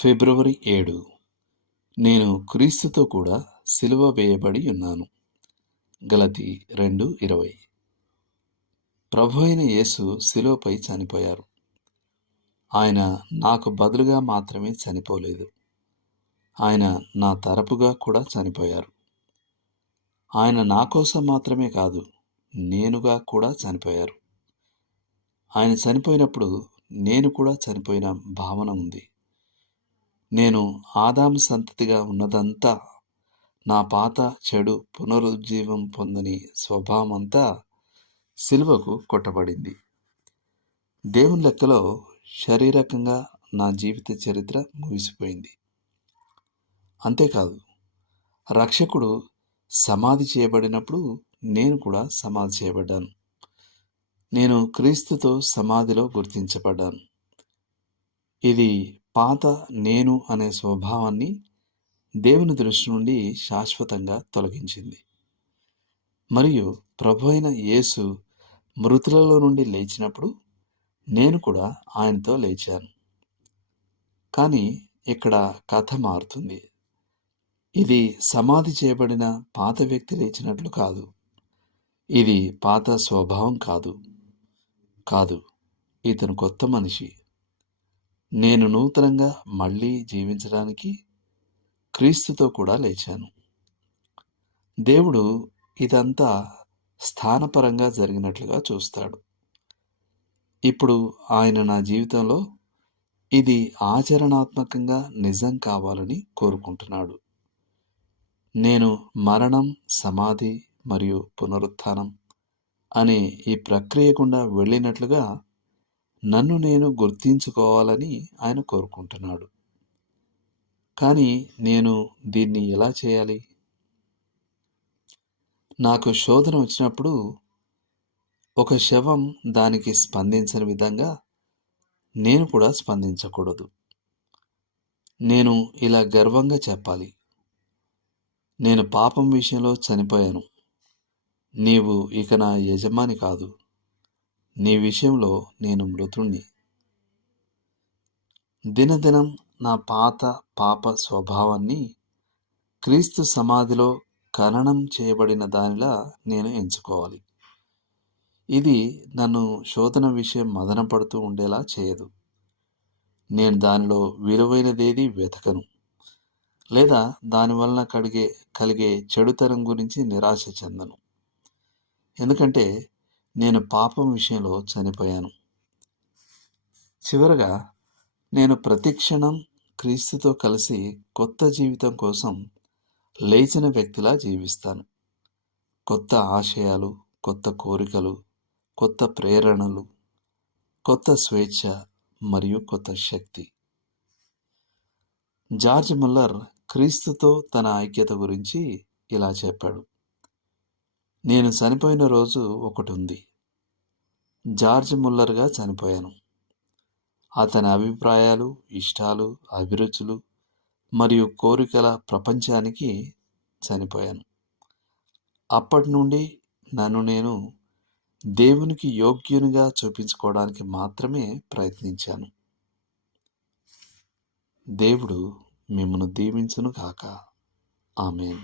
ఫిబ్రవరి 7. నేను క్రీస్తుతో కూడా సిలువ వేయబడి ఉన్నాను. గలతీ 2:20. ప్రభు అయిన యేసు సిలువపై చనిపోయారు. ఆయన నాకు బదులుగా మాత్రమే చనిపోలేదు, ఆయన నా తరపుగా కూడా చనిపోయారు. ఆయన నా కోసం మాత్రమే కాదు, నేనుగా కూడా చనిపోయారు. ఆయన చనిపోయినప్పుడు నేను కూడా చనిపోయిన భావన ఉంది. నేను ఆదాము సంతతిగా ఉన్నదంతా, నా పాత చెడు పునరుజ్జీవం పొందని స్వభావమంతా సిలువకు కొట్టబడింది. దేవుని లెక్కలో శారీరకంగా నా జీవిత చరిత్ర ముగిసిపోయింది. అంతేకాదు, రక్షకుడు సమాధి చేయబడినప్పుడు నేను కూడా సమాధి చేయబడ్డాను. నేను క్రీస్తుతో సమాధిలో గుర్తించబడ్డాను. ఇది పాత నేను అనే స్వభావాన్ని దేవుని దృష్టి నుండి శాశ్వతంగా తొలగించింది. మరియు ప్రభు అయిన యేసు మృతులలో నుండి లేచినప్పుడు నేను కూడా ఆయనతో లేచాను. కానీ ఇక్కడ కథ మారుతుంది. ఇది సమాధి చేయబడిన పాత వ్యక్తి లేచినట్లు కాదు. ఇది పాత స్వభావం కాదు. ఇతను కొత్త మనిషి. నేను నూతనంగా మళ్ళీ జీవించడానికి క్రీస్తుతో కూడా లేచాను. దేవుడు ఇదంతా స్థానపరంగా జరిగినట్లుగా చూస్తాడు. ఇప్పుడు ఆయన నా జీవితంలో ఇది ఆచరణాత్మకంగా నిజం కావాలని కోరుకుంటున్నాడు. నేను మరణం, సమాధి మరియు పునరుత్థానం అనే ఈ ప్రక్రియ గుండా వెళ్ళినట్లుగా నన్ను నేను గుర్తించుకోవాలని ఆయన కోరుకుంటున్నాడు. కానీ నేను దీన్ని ఎలా చేయాలి? నాకు శోధన వచ్చినప్పుడు ఒక శవం దానికి స్పందించని విధంగా నేను కూడా స్పందించకూడదు. నేను ఇలా గర్వంగా చెప్పాలి, నేను పాపం విషయంలో చనిపోయాను. నీవు ఇక నా యజమాని కాదు. నీ విషయంలో నేను మృతుణ్ణి. దినదినం నా పాత పాప స్వభావాన్ని క్రీస్తు సమాధిలో ఖననం చేయబడిన దానిలా నేను ఎంచుకోవాలి. ఇది నన్ను శోధన విషయం మదనపడుతూ ఉండేలా చేయదు. నేను దానిలో విలువైనదేది వెతకను, లేదా దానివలన కలిగే చెడుతనం గురించి నిరాశ చెందను. ఎందుకంటే నేను పాపం విషయంలో చనిపోయాను. చివరగా నేను ప్రతిక్షణం క్రీస్తుతో కలిసి కొత్త జీవితం కోసం లేచిన వ్యక్తిలా జీవిస్తాను. కొత్త ఆశయాలు, కొత్త కోరికలు, కొత్త ప్రేరణలు, కొత్త స్వేచ్ఛ మరియు కొత్త శక్తి. జార్జ్ ముల్లర్ క్రీస్తుతో తన ఐక్యత గురించి ఇలా చెప్పాడు: నేను చనిపోయిన రోజు ఒకటి ఉంది. జార్జ్ ముల్లర్గా చనిపోయాను. అతని అభిప్రాయాలు, ఇష్టాలు, అభిరుచులు మరియు కోరికల ప్రపంచానికి చనిపోయాను. అప్పటి నుండి నన్ను నేను దేవునికి యోగ్యునిగా చూపించుకోవడానికి మాత్రమే ప్రయత్నించాను. దేవుడు మిమ్మల్ని దీవించును గాక. ఆమేన్.